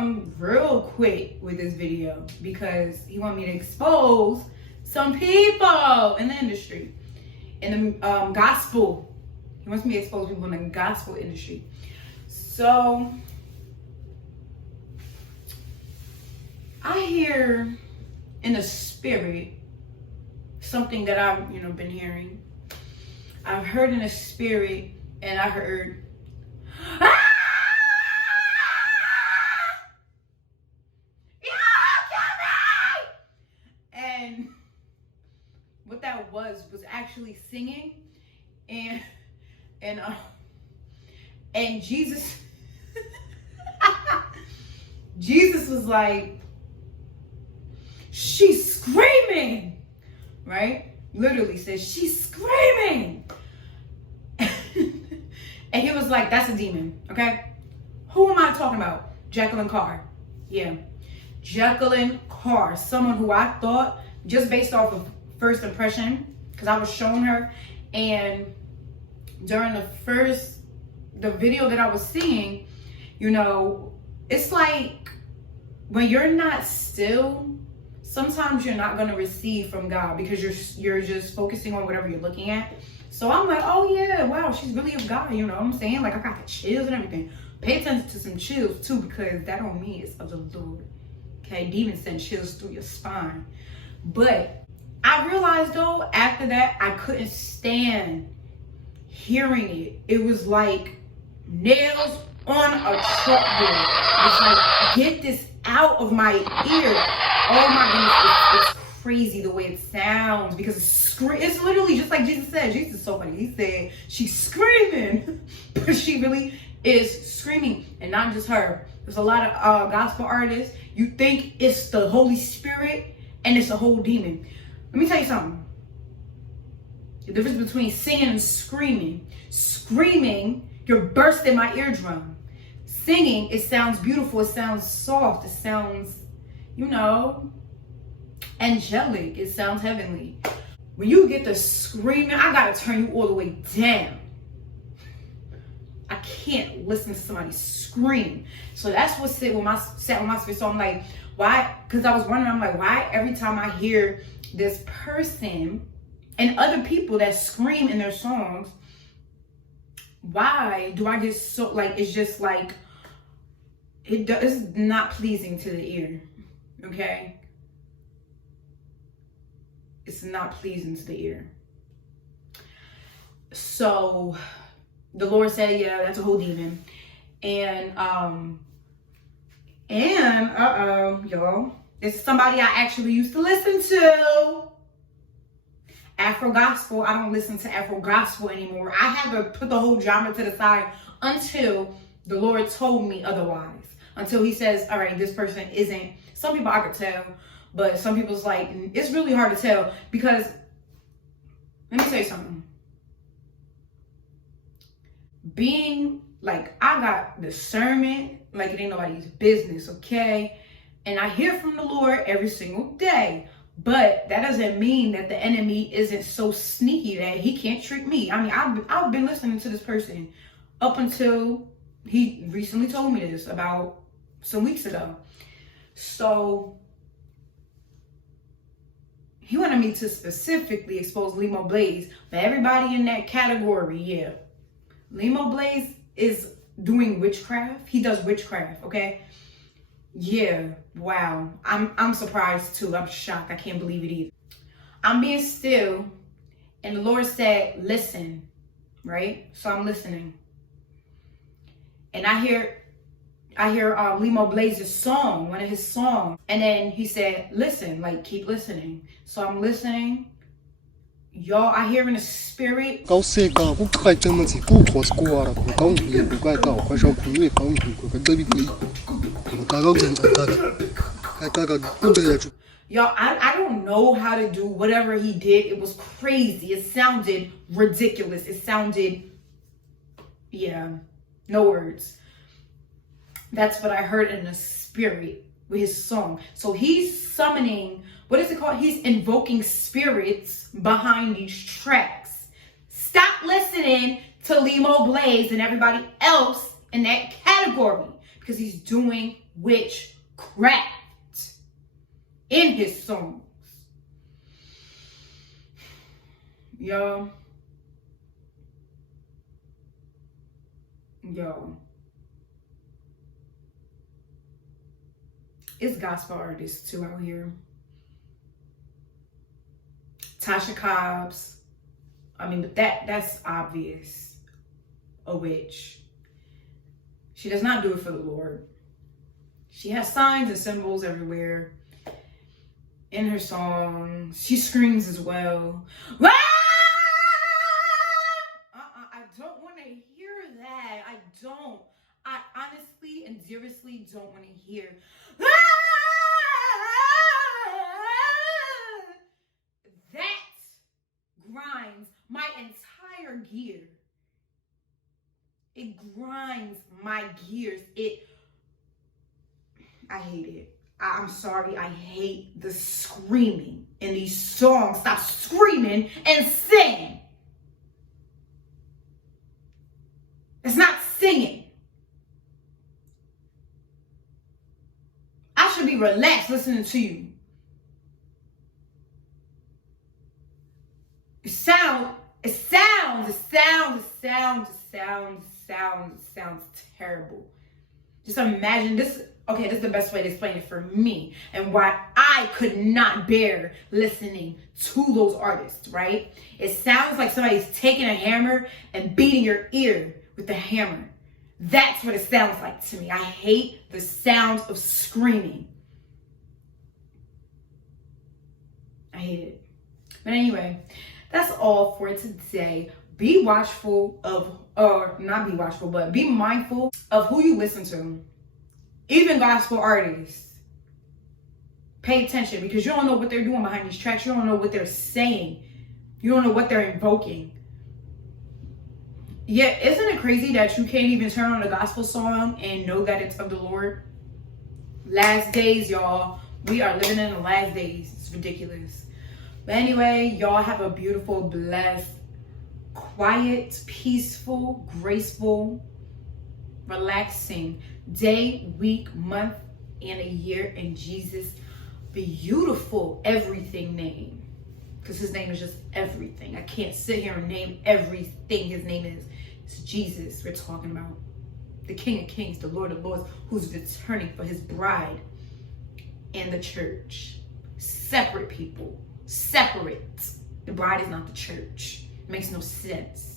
come real quick with this video because he want me to expose some people in the industry, in the gospel. He wants me to expose people in the gospel industry. So I hear in the spirit something that I've been hearing. I've heard in the spirit, and I heard, ah! And what that was actually singing, and Jesus Jesus was like, she's screaming, right? Literally says she's screaming. And he was like, that's a demon, okay? Who am I talking about? JEKLYN CARR. Yeah. JEKLYN CARR, someone who I thought, just based off of first impression, because I was showing her, and during the video that I was seeing, it's like when you're not still, sometimes you're not going to receive from God because you're just focusing on whatever you're looking at. So I'm like, oh yeah, wow, she's really of God, you know what I'm saying? Like, I got the chills and everything. Pay attention to some chills too, because that don't mean it's of the Lord. Okay, demons send chills through your spine. But I realized though, after that, I couldn't stand hearing it. It was like nails on a chalkboard. It's like, get this out of my ear. Oh my goodness, it's crazy the way it sounds, because it's literally just like Jesus said. Jesus is so funny. He said she's screaming, but she really is screaming. And not just her. There's a lot of gospel artists. You think it's the Holy Spirit and it's a whole demon. Let me tell you something. The difference between singing and screaming. Screaming, you're bursting my eardrum. Singing, it sounds beautiful. It sounds soft. It sounds, angelic. It sounds heavenly. When you get the screaming, I gotta turn you all the way down. I can't listen to somebody scream. So that's what sat with my spirit. So I'm like, why? Because I was wondering, I'm like, why every time I hear this person and other people that scream in their songs, why do I get so, like, it's just like, it's not pleasing to the ear, okay? It's not pleasing to the ear. So the Lord said, yeah, that's a whole demon. And y'all, it's somebody I actually used to listen to. Afro gospel. I don't listen to Afro gospel anymore. I had to put the whole genre to the side until the Lord told me otherwise. Until he says, all right, this person isn't. Some people I could tell, but some people's like, it's really hard to tell, because let me tell you something. Being like, I got discernment like it ain't nobody's business, okay? And I hear from the Lord every single day. But that doesn't mean that the enemy isn't so sneaky that he can't trick me. I mean, I've been listening to this person up until he recently told me this about some weeks ago. So he wanted me to specifically expose LIMOBLAZE, but everybody in that category, yeah. LIMOBLAZE is doing witchcraft. He does witchcraft, okay? Yeah, wow. I'm surprised too. I'm shocked. I can't believe it either. I'm being still, and the Lord said, listen, right? So I'm listening. And I hear LIMOBLAZE's song, one of his songs. And then he said, listen, like, keep listening. So I'm listening. Y'all, I hear in the spirit. Y'all, I don't know how to do whatever he did. It was crazy. It sounded ridiculous. It sounded, yeah, no words. That's what I heard in the spirit with his song. So he's summoning, what is it called? He's invoking spirits behind these tracks. Stop listening to LIMOBLAZE and everybody else in that category, because he's doing witchcraft in his songs. Yo. It's gospel artists too out here. Tasha Cobbs. I mean, but that's obvious. A witch. She does not do it for the Lord. She has signs and symbols everywhere in her songs. She screams as well. I don't want to hear that. I don't. I honestly and seriously don't want to hear. That grinds my entire gear. It grinds my gears. I hate it. I'm sorry. I hate the screaming in these songs. Stop screaming and sing. It's not singing. I should be relaxed listening to you. It sounds terrible. Just imagine this. Okay, this is the best way to explain it for me and why I could not bear listening to those artists, right? It sounds like somebody's taking a hammer and beating your ear with the hammer. That's what it sounds like to me. I hate the sounds of screaming. I hate it. But anyway, that's all for today. Be watchful of, or not be watchful, but be mindful of who you listen to. Even gospel artists. Pay attention, because you don't know what they're doing behind these tracks. You don't know what they're saying. You don't know what they're invoking. Yeah, isn't it crazy that you can't even turn on a gospel song and know that it's of the Lord? Last days, y'all. We are living in the last days. It's ridiculous. But anyway, y'all have a beautiful, blessed, quiet, peaceful, graceful, relaxing day, week, month, and a year in Jesus' beautiful everything name. Because his name is just everything. I can't sit here and name everything his name is. It's Jesus we're talking about. The King of Kings, the Lord of Lords, who's returning for his bride and the church. Separate people. Separate. The bride is not the church. It makes no sense.